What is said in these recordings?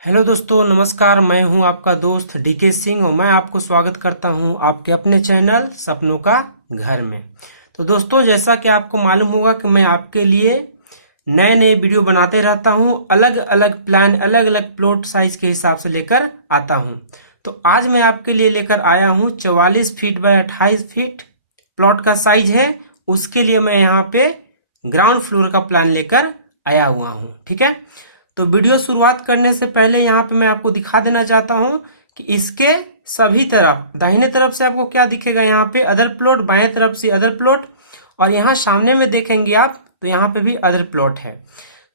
Hello दोस्तों, नमस्कार। मैं हूं आपका दोस्त डीके सिंह और मैं आपको स्वागत करता हूं आपके अपने चैनल सपनों का घर में। तो दोस्तों, जैसा कि आपको मालूम होगा कि मैं आपके लिए नए नए वीडियो बनाते रहता हूं, अलग अलग प्लान, अलग अलग प्लॉट साइज के हिसाब से लेकर आता हूं। तो आज मैं आपके लिए लेकर आया हूं 44 फीट बाय 28 फीट प्लॉट का साइज है। उसके लिए मैं यहाँ पे ग्राउंड फ्लोर का प्लान लेकर आया हुआ हूँ। ठीक है, तो वीडियो शुरुआत करने से पहले यहाँ पे मैं आपको दिखा देना चाहता हूँ कि इसके सभी तरफ, दाहिने तरफ से आपको क्या दिखेगा, यहाँ पे अदर प्लॉट, बाएं तरफ से अदर प्लॉट, और यहाँ सामने में देखेंगे आप तो यहाँ पे भी अदर प्लॉट है।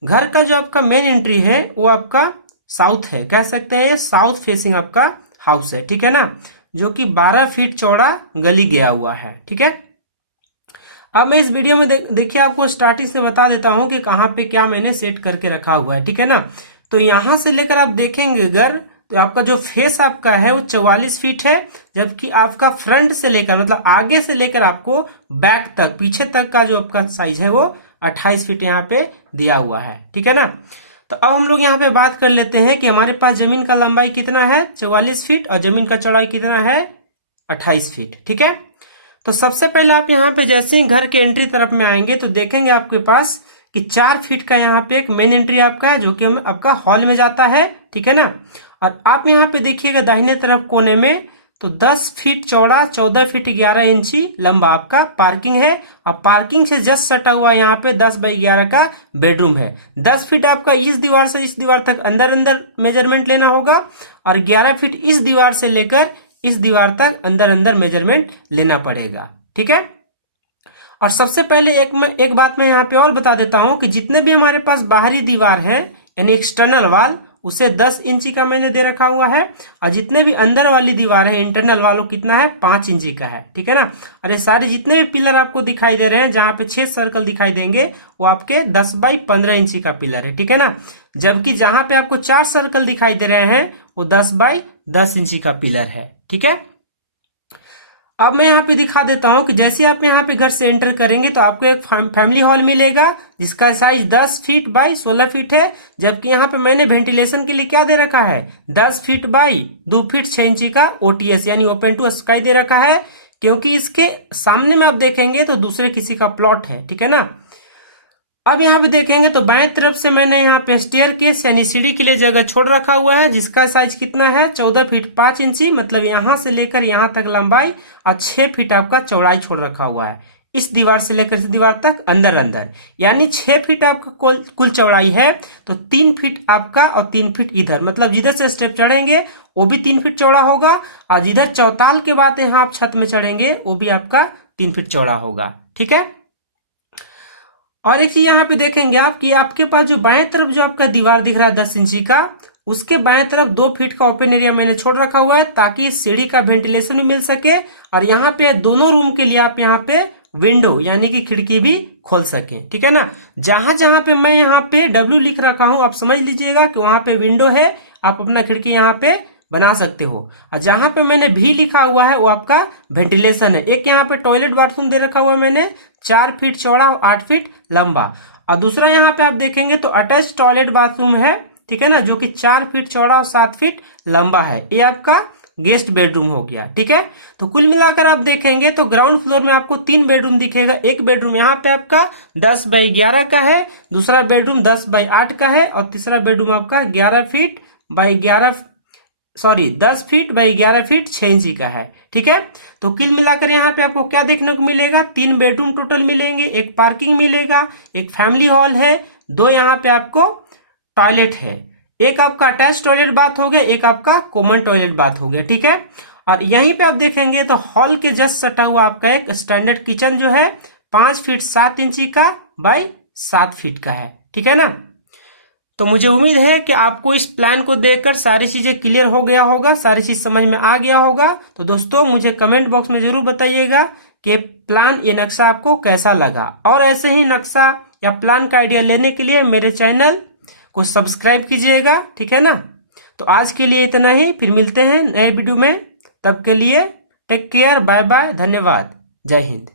घर का जो आपका मेन एंट्री है वो आपका साउथ है, कह सकते हैं ये साउथ फेसिंग आपका हाउस है। ठीक है ना, जो कि 12 फीट चौड़ा गली गया हुआ है। ठीक है, अब मैं इस वीडियो में देखिए आपको स्टार्टिंग से बता देता हूं कि कहाँ पे क्या मैंने सेट करके रखा हुआ है। ठीक है ना, तो यहां से लेकर आप देखेंगे घर, तो आपका जो फेस आपका है वो 44 फीट है, जबकि आपका फ्रंट से लेकर, मतलब आगे से लेकर आपको बैक तक, पीछे तक का जो आपका साइज है वो 28 फीट यहाँ पे दिया हुआ है। ठीक है ना, तो अब हम लोग यहाँ पे बात कर लेते हैं कि हमारे पास जमीन का लंबाई कितना है, 44 फीट, और जमीन का चौड़ाई कितना है, 28 फीट। ठीक है, तो सबसे पहले आप यहाँ पे जैसे ही घर के एंट्री तरफ में आएंगे तो देखेंगे आपके पास कि 4 फीट का यहाँ पे एक मेन एंट्री आपका है, जो कि आपका हॉल में जाता है। ठीक है ना, और आप यहाँ पे देखिएगा दाहिने तरफ कोने में तो 10 फीट चौड़ा, 14 फीट 11 इंची लंबा आपका पार्किंग है, और पार्किंग से जस्ट सटा हुआ यहाँ पे 10 बाई 11 का बेडरूम है। 10 फीट आपका इस दीवार से इस दीवार तक अंदर अंदर मेजरमेंट लेना होगा, और 11 फीट इस दीवार से लेकर इस दीवार तक अंदर अंदर मेजरमेंट लेना पड़ेगा। ठीक है, और सबसे पहले एक बात मैं यहाँ पे और बता देता हूं कि जितने भी हमारे पास बाहरी दीवार है यानी एक्सटर्नल वाल, उसे 10 इंची का मैंने दे रखा हुआ है, और जितने भी अंदर वाली दीवार है इंटरनल वालों कितना है, 5 इंची का है। ठीक है ना, और ये सारे जितने भी पिलर आपको दिखाई दे रहे हैं, जहां पे 6 सर्कल दिखाई देंगे, वो आपके 10 बाई 15 इंची का पिलर है। ठीक है ना, जबकि जहां पे आपको 4 सर्कल दिखाई दे रहे हैं वो 10 बाई 10 इंची का पिलर है। ठीक है, अब मैं यहाँ पे दिखा देता हूँ कि जैसे आप यहाँ पे घर से एंटर करेंगे तो आपको एक फैमिली हॉल मिलेगा, जिसका साइज 10 फीट बाई 16 फीट है, जबकि यहाँ पे मैंने वेंटिलेशन के लिए क्या दे रखा है, 10 फीट बाई 2 फीट 6 इंची का ओटीएस यानी ओपन टू स्काई दे रखा है, क्योंकि इसके सामने में आप देखेंगे तो दूसरे किसी का प्लॉट है। ठीक है ना, अब यहाँ पे देखेंगे तो बाएं तरफ से मैंने यहाँ पे स्टेयर केस यानी सीढ़ी के लिए जगह छोड़ रखा हुआ है, जिसका साइज कितना है, 14 फीट 5 इंची, मतलब यहाँ से लेकर यहाँ तक लंबाई, और 6 फीट आपका चौड़ाई छोड़ रखा हुआ है, इस दीवार से लेकर इस दीवार तक अंदर अंदर, यानी 6 फीट आपका कुल चौड़ाई है। तो 3 फीट आपका और 3 फीट इधर, मतलब जिधर से स्टेप चढ़ेंगे वो भी 3 फीट चौड़ा होगा, और जिधर चौताल के बाद यहाँ आप छत में चढ़ेंगे वो भी आपका 3 फीट चौड़ा होगा। ठीक है, और एक चीज यहाँ पे देखेंगे आप कि आपके पास जो बाएं तरफ जो आपका दीवार दिख रहा है 10 इंची का, उसके बाएं तरफ 2 फीट का ओपन एरिया मैंने छोड़ रखा हुआ है, ताकि इस सीढ़ी का वेंटिलेशन भी मिल सके, और यहाँ पे दोनों रूम के लिए आप यहाँ पे विंडो यानी कि खिड़की भी खोल सके। ठीक है ना, जहां जहां पे मैं यहाँ पे W लिख रखा हूं, आप समझ लीजिएगा कि वहां पे विंडो है, आप अपना खिड़की यहाँ पे बना सकते हो, और जहां पे मैंने भी लिखा हुआ है वो आपका वेंटिलेशन है। एक यहाँ पे टॉयलेट बाथरूम दे रखा हुआ है मैंने, 4 फीट चौड़ा और 8 फीट लंबा, और दूसरा यहाँ पे आप देखेंगे तो अटैच टॉयलेट बाथरूम है। ठीक है ना, जो कि 4 फीट चौड़ा और 7 फीट लंबा है, ये आपका गेस्ट बेडरूम हो गया। ठीक है, तो कुल मिलाकर आप देखेंगे तो ग्राउंड फ्लोर में आपको 3 बेडरूम दिखेगा। एक बेडरूम यहाँ पे आपका 10 बाई 11 का है, दूसरा बेडरूम 10 बाई 8 का है, और तीसरा बेडरूम आपका 11 feet by 11 10 feet by 11 feet 6 इंची का है। ठीक है, तो कुल मिलाकर यहाँ पे आपको क्या देखने को मिलेगा, 3 बेडरूम टोटल मिलेंगे, एक पार्किंग मिलेगा, एक फैमिली हॉल है, 2 यहाँ पे आपको टॉयलेट है, एक आपका अटैच टॉयलेट बाथ हो गया, एक आपका कॉमन टॉयलेट बाथ हो गया। ठीक है, और यहीं पे आप देखेंगे तो हॉल के जस्ट सटा हुआ आपका एक स्टैंडर्ड किचन जो है 5 फीट 7 इंची का बाई 7 फीट का है। ठीक है ना, तो मुझे उम्मीद है कि आपको इस प्लान को देखकर सारी चीजें क्लियर हो गया होगा, सारी चीज समझ में आ गया होगा। तो दोस्तों, मुझे कमेंट बॉक्स में जरूर बताइएगा कि प्लान, ये नक्शा आपको कैसा लगा, और ऐसे ही नक्शा या प्लान का आइडिया लेने के लिए मेरे चैनल को सब्सक्राइब कीजिएगा। ठीक है ना, तो आज के लिए इतना ही, फिर मिलते हैं नए वीडियो में, तब के लिए टेक केयर, बाय बाय, धन्यवाद, जय हिंद।